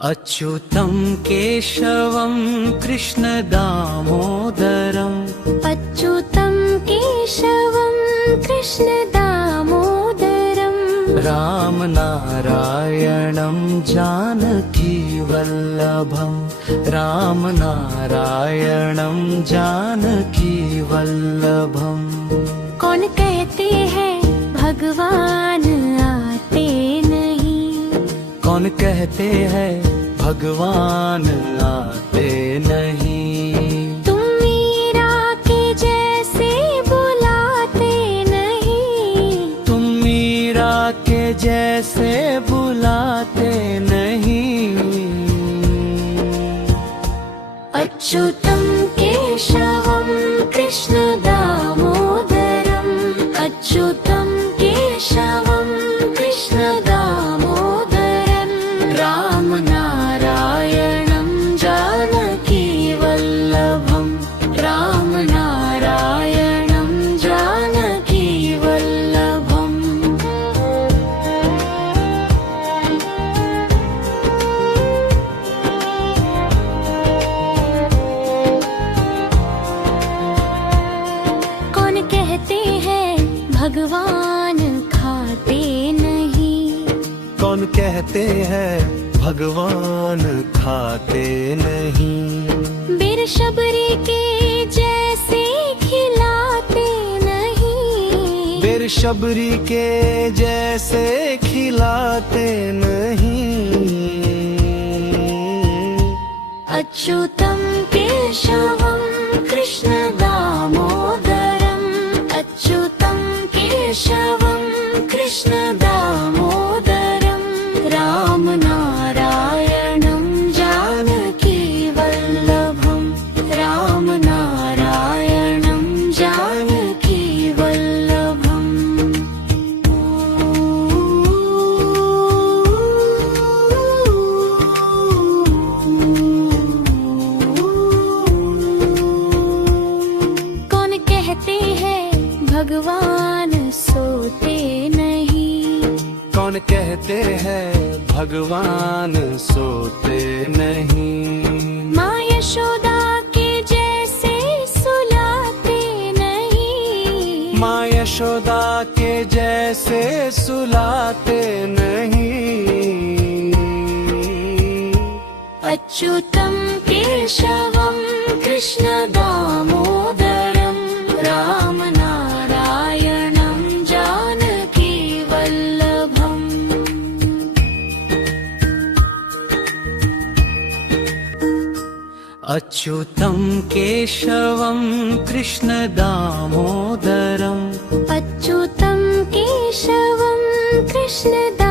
अच्युतं केशवं कृष्णदामोदरम् अच्युतं केशवं कृष्णदामोदरम् रामनारायणं जानकीवल्लभं रामनारायणं जानकीवल्लभम्। कौन कहते हैं भगवान आते नहीं, कौन कहते हैं भगवान आते नहीं। तुम मीरा के जैसे बुलाते नहीं, तुम मीरा के जैसे बुलाते नहीं। अच्युतं केशवं कृष्णदामोदरम् अच्युतं केशवं कृष्णदामोदरम् रामनारायणं जानकीवल्लभम् रामनारायणं जानकीवल्लभम्। कौन कहते हैं भगवान खाते नहीं, कौन कहते हैं भगवान खाते नहीं। बीर शबरी के जैसे खिलाते नहीं, बेर शबरी के जैसे खिलाते नहीं। अच्युतं केशवं कृष्णदामोदरम् अच्युतं केशवं कृष्णदामोदरम् रामनारायणं जानकीवल्लभम् रामनारायणं जानकीवल्लभम्। कौन कहते हैं भगवान सोते नहीं, कौन कहते हैं भगवान सोते नहीं। माँ यशोदा के जैसे सुलाते नहीं, माँ यशोदा के जैसे सुलाते नहीं। अच्युतं केशवं कृष्णदामोदरम् रामनारायणं जानकीवल्लभम्। अच्युतं केशवं कृष्णदामोदरम् अच्युतं केशवं कृष्णदामोदरम्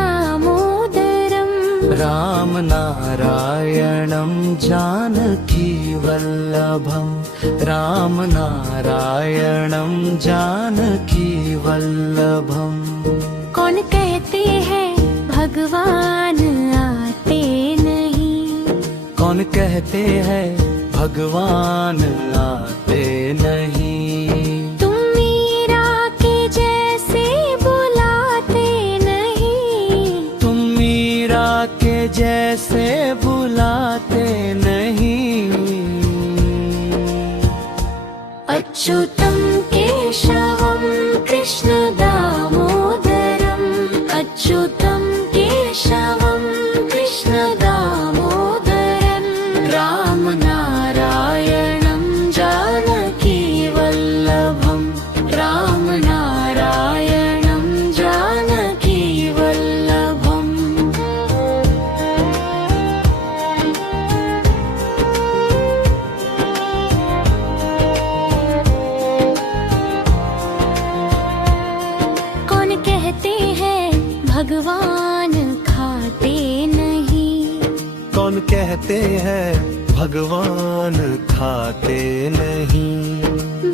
रामनारायणं जानकीवल्लभम् रामनारायणं जानकीवल्लभम्। कौन कहते हैं भगवान आते नहीं, कौन कहते हैं भगवान आते नहीं। तुम मीरा के जैसे बुलाते नहीं, तुम मीरा के जैसे बुलाते नहीं। अच्युतं केशवं कृष्णदामोदरम् अच्युतं केशवं कृष्णदामोदरम् रामनारायणं जानकीवल्लभम् रामनारायणं जानकीवल्लभम्। कौन कहते हैं भगवान खाते नहीं, कौन कहते हैं भगवान खाते नहीं।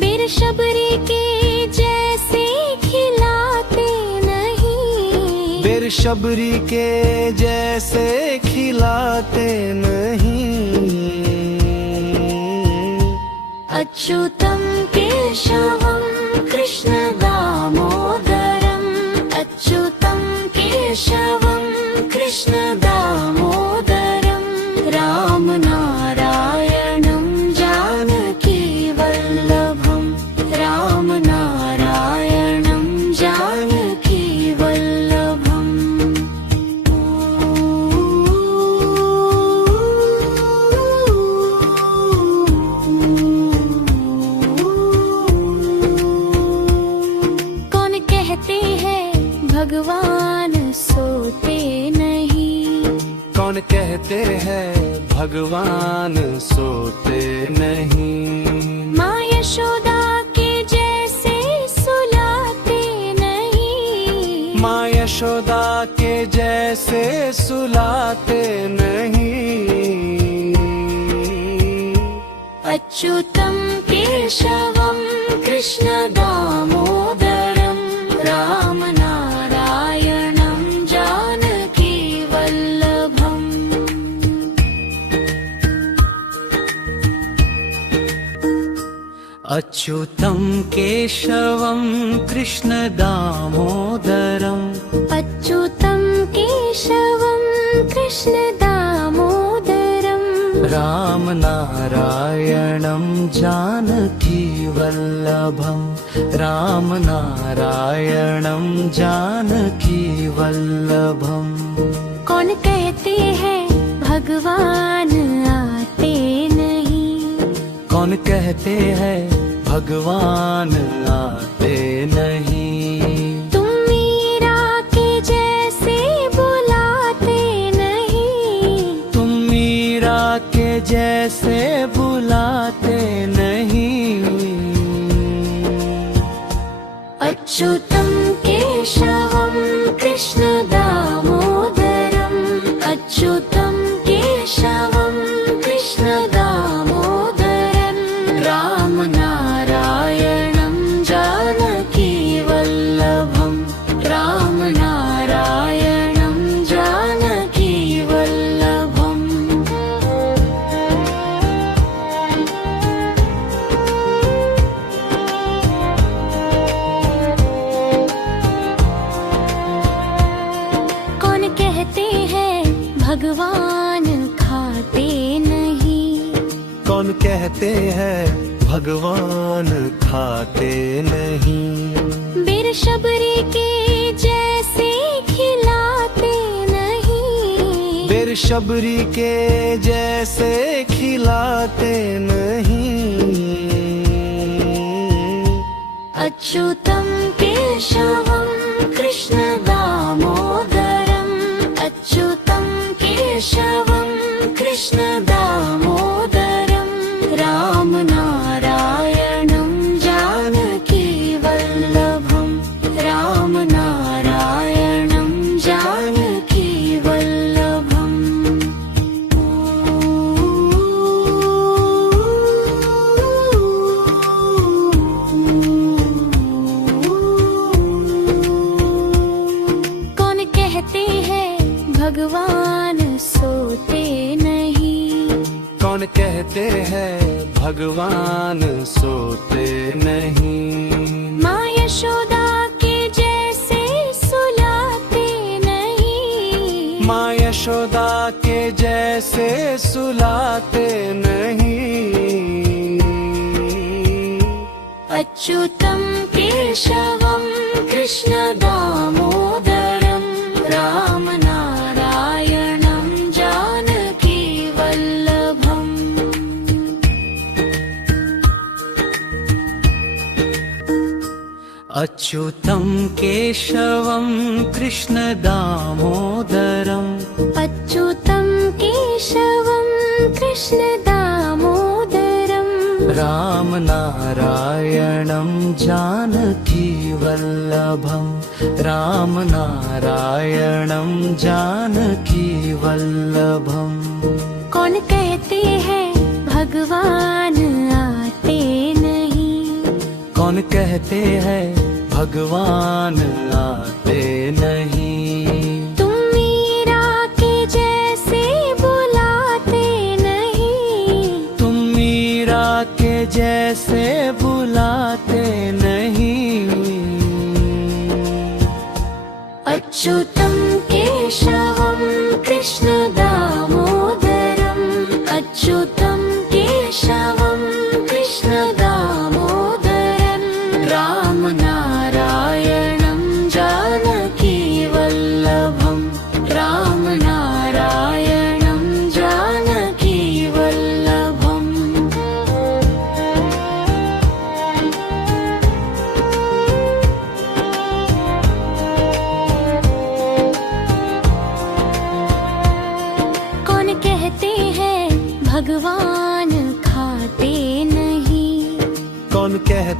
बीर शबरी के जैसे खिलाते नहीं, बेर शबरी के जैसे खिलाते नहीं। अच्युतं केशवं कृष्णदामोदरम् अच्युतं केशवं कृष्णदामोदरम् कहते हैं भगवान सोते नहीं? कौन कहते हैं भगवान सोते नहीं? माँ यशोदा के जैसे सुलाते नहीं? माँ यशोदा के जैसे सुलाते नहीं। अच्युतं केशवं कृष्ण दामोदरं राम नारायणं जानकी वल्लभम्। अच्युतं केशवं कृष्ण दामोदरम्। अच्युतं केशवं कृष्ण दामोदरं राम नारायणं जानकी वल्लभम्। राम नारायणं जानकी वल्लभम्। कौन कहते हैं भगवान आते नहीं? कौन कहते हैं भगवान आते नहीं? तुम मीरा के जैसे बुलाते नहीं? तुम मीरा के जैसे बुलाते नहीं। अच्युतं केशवं कृष्ण दामोदरम्। अच्युतं केशवं कृष्ण दामोदरं राम नारायणं जानकी वल्लभम्। राम नारायणं जानकी वल्लभम्। कौन कहते हैं भगवान खाते नहीं? कौन कहते हैं भगवान खाते नहीं? बीर शबरी के जैसे खिलाते नहीं? बेर शबरी के जैसे खिलाते नहीं। अच्युतं केशवं कृष्ण दामोदरम्। अच्युतं केशवं कृष्ण दामोदरं राम नारायणं जानकी वल्लभम्। राम नारायणं जानकी वल्लभम्। कौन कहते हैं भगवान सोते नहीं? कौन कहते हैं भगवान सोते नहीं? माँ यशोदा के जैसे सुलाते नहीं? माँ यशोदा के जैसे सुलाते नहीं। अच्युतं केशवं कृष्ण दामोदरं राम नारायणं जानकी वल्लभम्। अच्युतं केशवं कृष्ण दामोदरम्। अच्युतं केशवं कृष्ण दामोदरं राम नारायणं जानकी वल्लभम्। राम नारायणं जानकी वल्लभम्। कौन कहते हैं भगवान आते नहीं? कौन कहते हैं भगवान आते नहीं? तुम मीरा के जैसे बुलाते नहीं? तुम मीरा के जैसे बुलाते नहीं। अच्युतं केशवं कृष्ण दामोदरम्। अच्युतं केशवं कृष्ण दामोदरं राम नारायणं जानकी वल्लभम्। राम नारायणं जानकी वल्लभम्।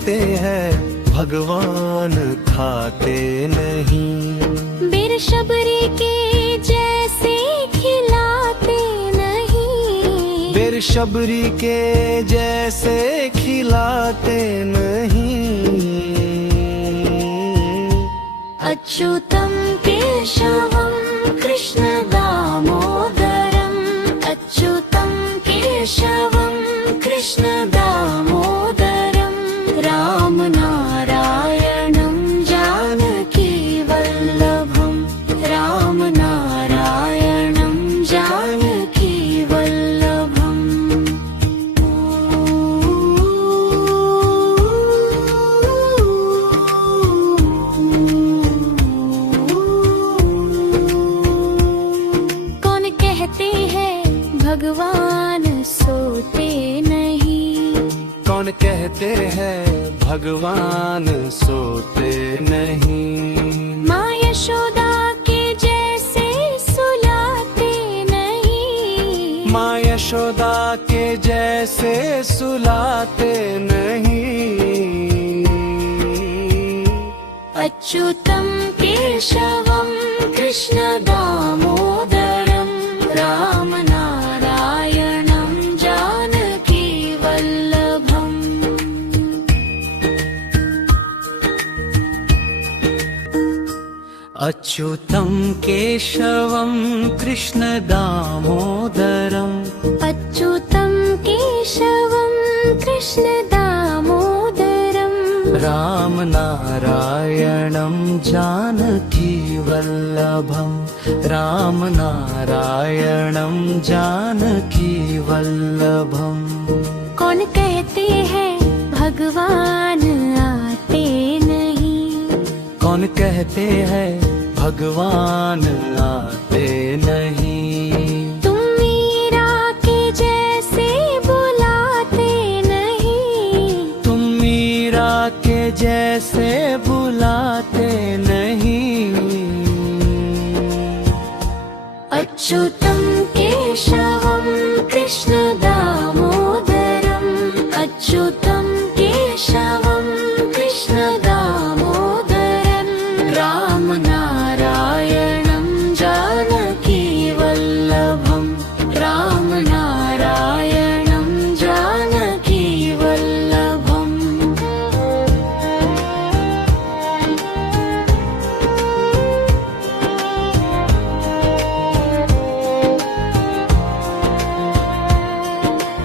कहते हैं भगवान खाते नहीं। बिरशबरी के जैसे खिलाते नहीं। बिरशबरी के जैसे खिलाते नहीं। अच्युतं केशवं कृष्ण दामोदरम्। अच्युतं केशवं कृष्ण दामोदरम्। राम नारायणं जानकी वल्लभम्। राम नारायणं जानकी वल्लभम्। कौन कहते हैं भगवान सोते नहीं। कौन कहते हैं भगवान सोते नहीं। माँ यशोदा के जैसे सुलाते नहीं। माँ यशोदा के जैसे सुलाते नहीं। अच्युतं केशवं कृष्ण दामोदरम्। राम नारायणं जानकी वल्लभम्। अच्युतं केशवं कृष्ण दामोदरम्। अच्युतं केशवं कृष्ण दामोदरम्। राम नारायणं जानकी वल्लभम्। राम नारायणं जानकी वल्लभम्। कौन कहते हैं भगवान आते नहीं। कौन कहते हैं भगवान आते नहीं। तुम मीरा के जैसे बुलाते नहीं। तुम मीरा के जैसे बुलाते नहीं। अच्युतं केशवं कृष्ण दामोदरम्। अच्युतं केशवं कृष्ण दामोदरम्। राम नारायणं जानकी वल्लभम्। राम नारायणं जानकी वल्लभम्।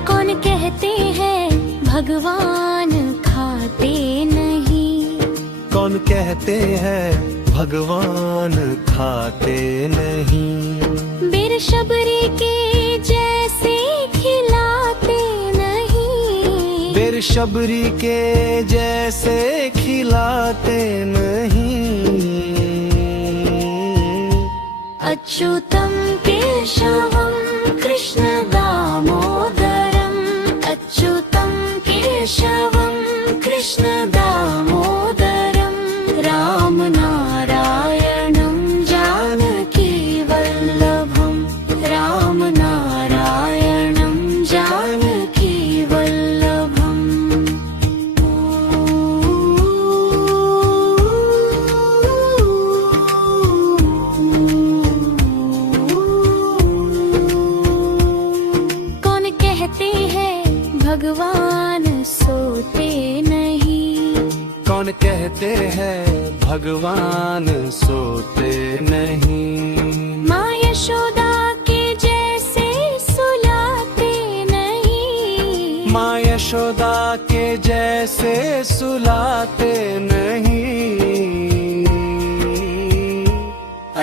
कौन कहते हैं भगवान खाते नहीं। कौन कहते हैं भगवान खाते नहीं। बिरशबरी के जैसे खिलाते नहीं। बिरशबरी के जैसे खिलाते नहीं। अच्युतं केशवं कृष्ण दामोदरम्। अच्युतं केशवं कृष्ण दामोदरम्। राम नारायणं जानकी वल्लभम्। राम नारायणं जानकी वल्लभम्। कौन कहते हैं भगवान सोते नहीं। कौन कहते हैं भगवान सोते नहीं। माँ यशोदा के जैसे सुलाते नहीं। माँ यशोदा के जैसे सुलाते नहीं।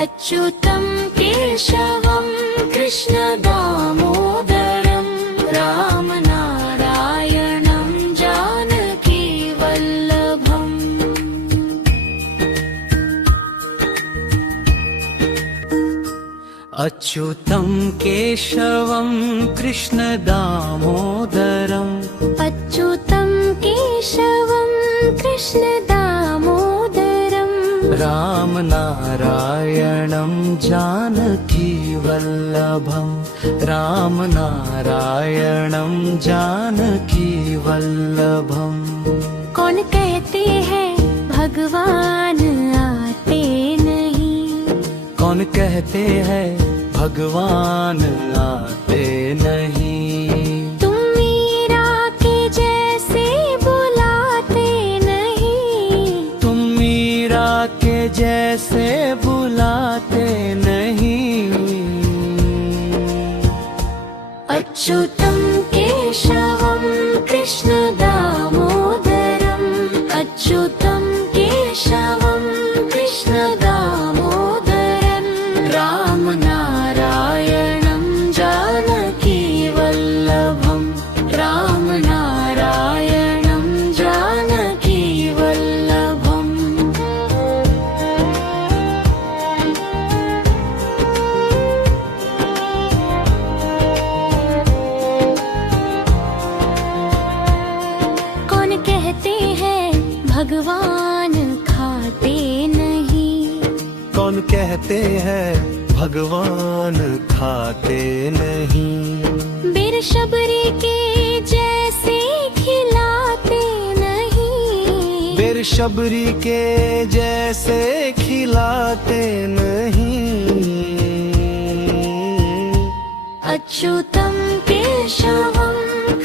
अच्युतं केशवं कृष्ण दामोदरम्। राम नारायणं जानकी वल्लभम्। अच्युतं केशवं कृष्ण दामोदरम्। अच्युतं केशवं कृष्ण दामोदरम्। राम नारायणं जानकी वल्लभम्। राम नारायणं जानकी वल्लभम्। कौन भगवान आते नहीं। कौन कहते हैं भगवान आते नहीं। तुम मीरा के जैसे बुलाते नहीं। तुम मीरा के जैसे बुलाते नहीं। अच्युतं केशवं कृष्ण दामोदरम्। अच्युतं केशवं कृष्ण दामोदरम्। राम नारायणं जानकी वल्लभम्। राम नारायणं जानकी वल्लभम्। कौन कहते हैं भगवान खाते नहीं। कौन कहते हैं भगवान खाते नहीं। बीर शबरी के जैसे खिलाते नहीं। बेर शबरी के जैसे खिलाते नहीं। अच्युतं केशवं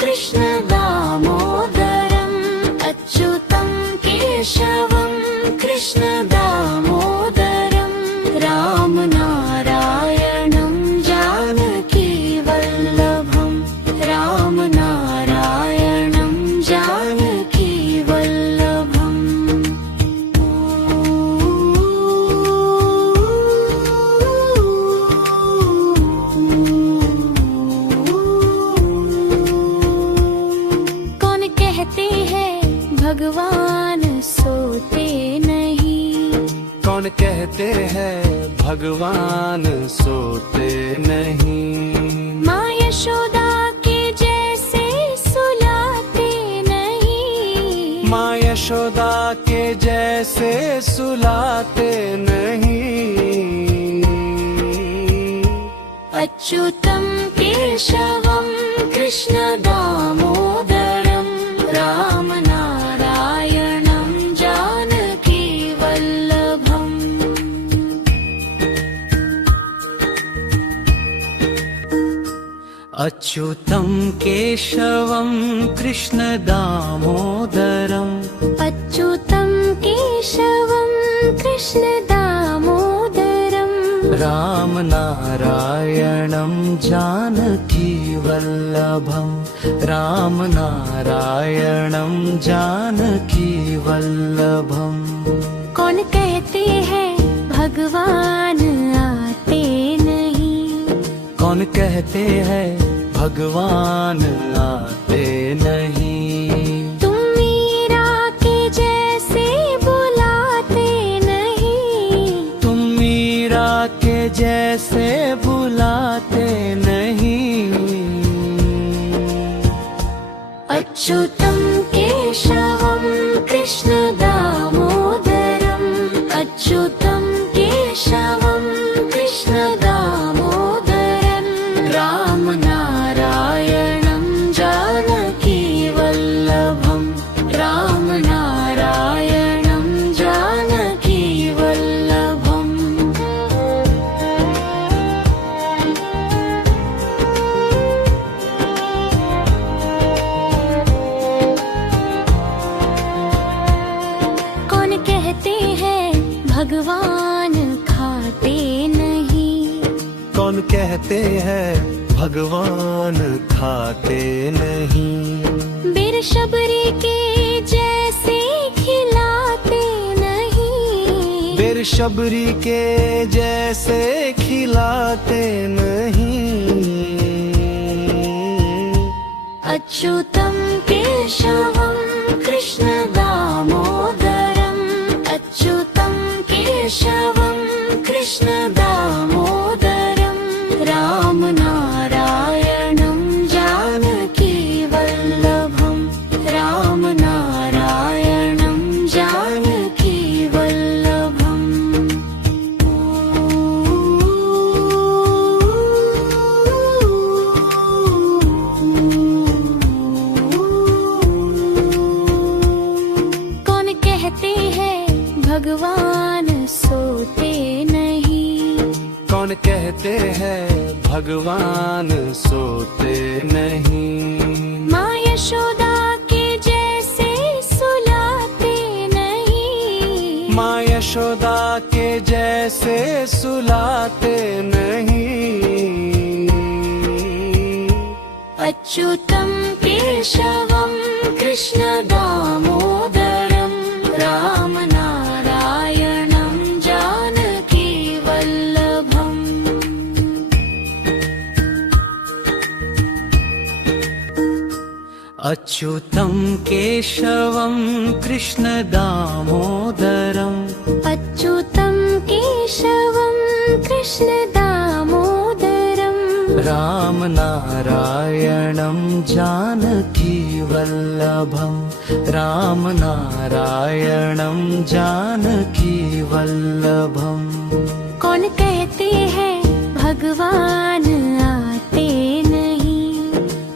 कृष्ण दामोदरम्। अच्युतं केशवं कृष्ण दामोदरम्। राम नारायणं जानकी वल्लभम्। राम नारायणं जानकी वल्लभम्। कौन कहते हैं भगवान सोते नहीं। कौन कहते हैं भगवान सोते नहीं। माँ यशोदा के जैसे सुलाते नहीं। माँ यशोदा के जैसे सुलाते नहीं। अच्युतं केशवं कृष्ण दामोदरम्। राम नारायणं जानकी वल्लभम्। अच्युतं केशवं कृष्ण दामोदरम्। अच्युतं केशवं कृष्ण दामोदरम्। राम नारायणं जानकी वल्लभम्। राम नारायणं जानकी वल्लभम्। कौन कहते हैं भगवान आते नहीं। कौन कहते हैं भगवान आते नहीं। तुम मीरा के जैसे बुलाते नहीं। तुम मीरा के जैसे बुलाते नहीं। अच्युतं केशवं कृष्ण दामोदरम्। अच्युतं केशवं कृष्ण दामोदरम्। राम नारायणं जानकी वल्लभम्। राम नारायणं जानकी वल्लभम्। कौन कहते हैं भगवान खाते नहीं। कौन कहते हैं भगवान खाते नहीं। बीर शबरी के जैसे खिलाते नहीं। बेर शबरी के जैसे खिलाते नहीं। अच्युतं केशवं कृष्ण दामोदरम्। अच्युतं केशवं कृष्ण दामोदरम्। राम नारायणं जानकी वल्लभम्। राम नारायणं जानकी वल्लभम्। कौन कहते हैं भगवान सोते नहीं। माँ यशोदा के जैसे सुलाते नहीं। माँ यशोदा के जैसे सुलाते नहीं। अच्युतं केशवं कृष्ण दामोदरं राम नारायणं जानकी वल्लभम्। अच्युतं केशवं कृष्ण दामोदरम्। अच्युतं केशवं कृष्ण दामोदरं राम नारायणं जानकी वल्लभम्। राम नारायणं जानकी वल्लभम्। कौन कहते हैं भगवान आते नहीं।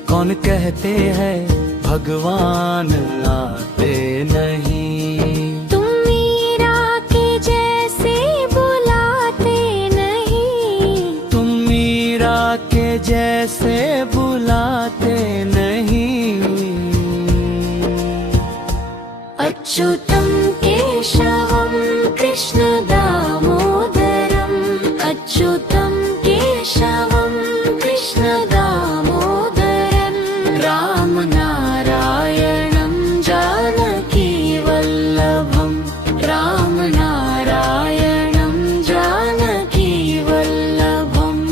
कौन कहते हैं भगवान आते नहीं। तुम मीरा के जैसे बुलाते नहीं। तुम मीरा के जैसे बुलाते नहीं। अच्युतं केशवं कृष्ण दामोदरम्। अच्युतं केशवं कृष्ण दामोदरम् राम नारायणं जानकी वल्लभम्। राम नारायणं जानकी वल्लभम्।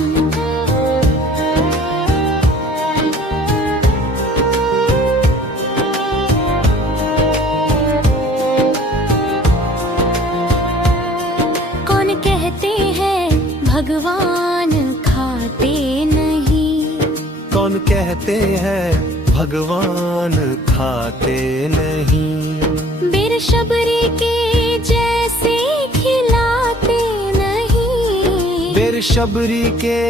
कौन कहते हैं भगवान खाते नहीं। कौन कहते हैं भगवान खाते नहीं। बीर शबरी के जैसे खिलाते नहीं। बेर शबरी के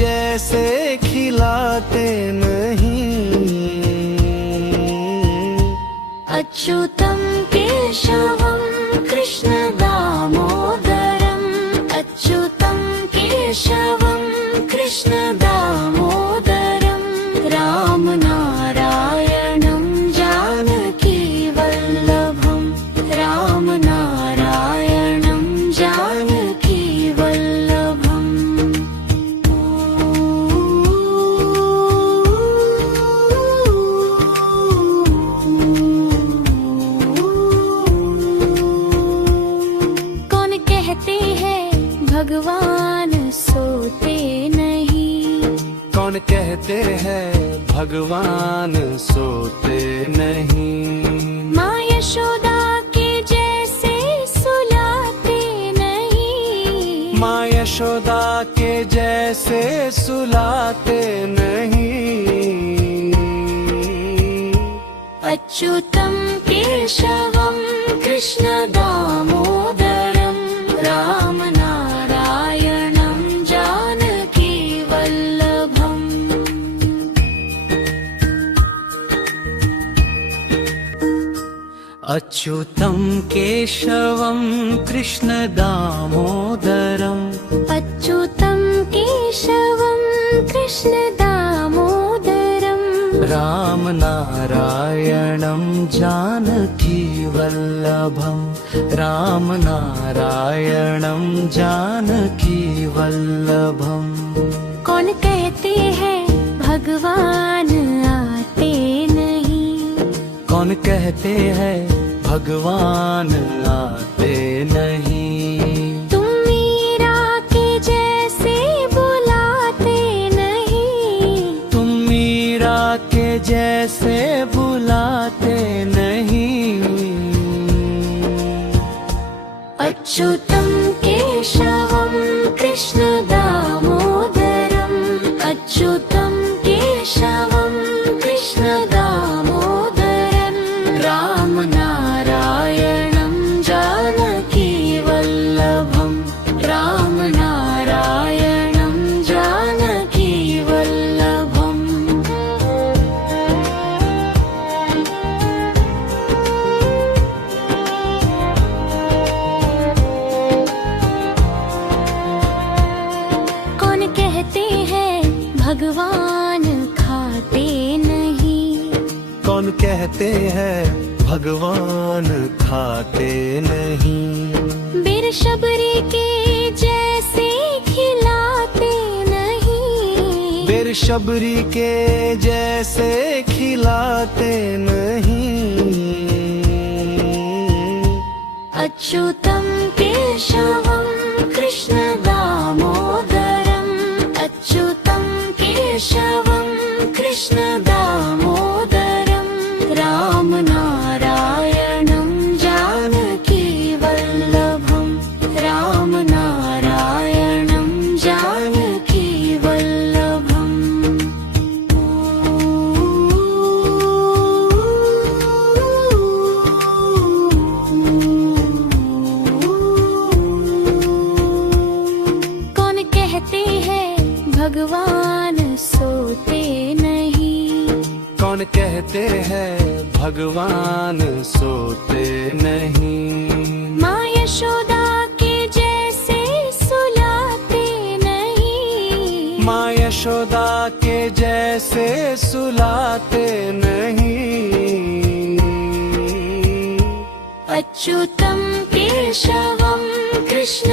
जैसे खिलाते नहीं। अच्युतं केशवं कृष्ण दामोदरम्। अच्युतं केशवं कृष्ण दामोदरम् राम नारायणं जानकी वल्लभम्। राम नारायणं जानकी वल्लभम्। कौन कहते हैं भगवान सोते नहीं। कौन कहते हैं भगवान सोते नहीं। माँ यशोदा के जैसे सुलाते नहीं। माँ यशोदा के जैसे सुलाते नहीं। अच्युतं केशवं कृष्ण दामोदरं राम नारायणं जानकी वल्लभम्। अच्युतं केशवं कृष्ण दामोदरम्। अच्युतं केशवं कृष्ण दामोदरं राम नारायणं जानकी वल्लभम्। राम नारायणं जानकी वल्लभम्। कौन कहते हैं भगवान आते नहीं। कौन कहते हैं भगवान आते नहीं। तुम मीरा के जैसे बुलाते नहीं। तुम मीरा के जैसे बुलाते नहीं। अच्युतं केशवं कृष्ण दामोदरम्। अच्युतं केशवं कृष्ण दामोदरम् राम नारायणं जानकी वल्लभम्। राम नारायणं जानकी वल्लभम्। कहते हैं भगवान खाते नहीं। बीर शबरी के जैसे खिलाते नहीं, बीर शबरी के जैसे खिलाते नहीं। अच्युतं केशवं कृष्ण दामोदरम्, अच्युतं केशवं कृष्ण दामोदरम्, राम नारायणं जानकी वल्लभम्, राम नारायणं जानकी वल्लभम्। कौन कहते हैं भगवान सोते नहीं, कौन कहते हैं भगवान सोते नहीं। माँ यशोदा के जैसे सुलाते नहीं, माँ यशोदा के जैसे सुलाते नहीं। अच्युतं केशवं कृष्ण